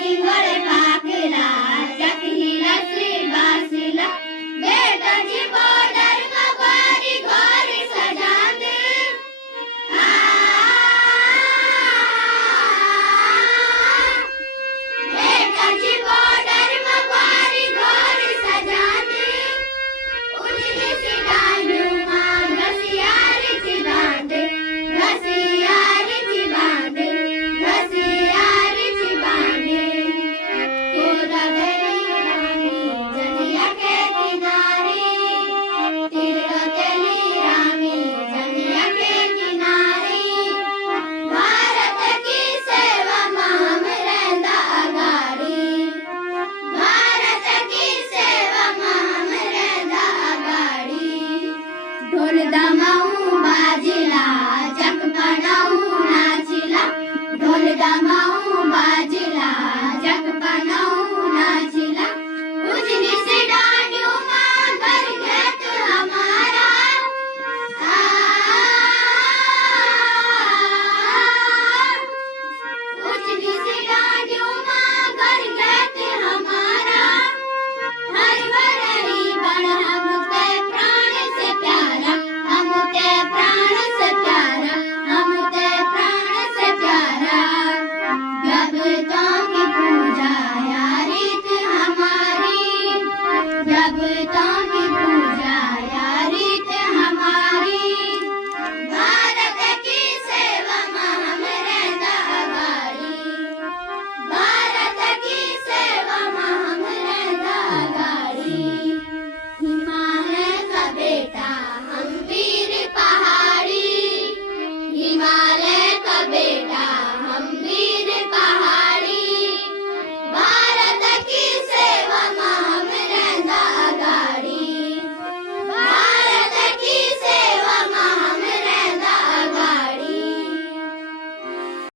पिंगळे पाकला चकलीला श्री बासीला बेटाची बॉर्डर मगवारी घोरी सजाते बेटाची बॉर्डर मगवारी घोरी सजाते उजली सी डालियों मां घसियारी बांधे घसियारी बांधे घसियारी बांधे गोदावरी रानी जलिया के किनारे तिरलोचली रानी जलिया के किनारे भारत की सेवा माम रहंदा अगाड़ी भारत की सेवा माम रहंदा अगाड़ी ढोल दमाऊ बाजिला जगपणाऊ नाचिला ढोल दमाऊ बाजिला जगपणाऊ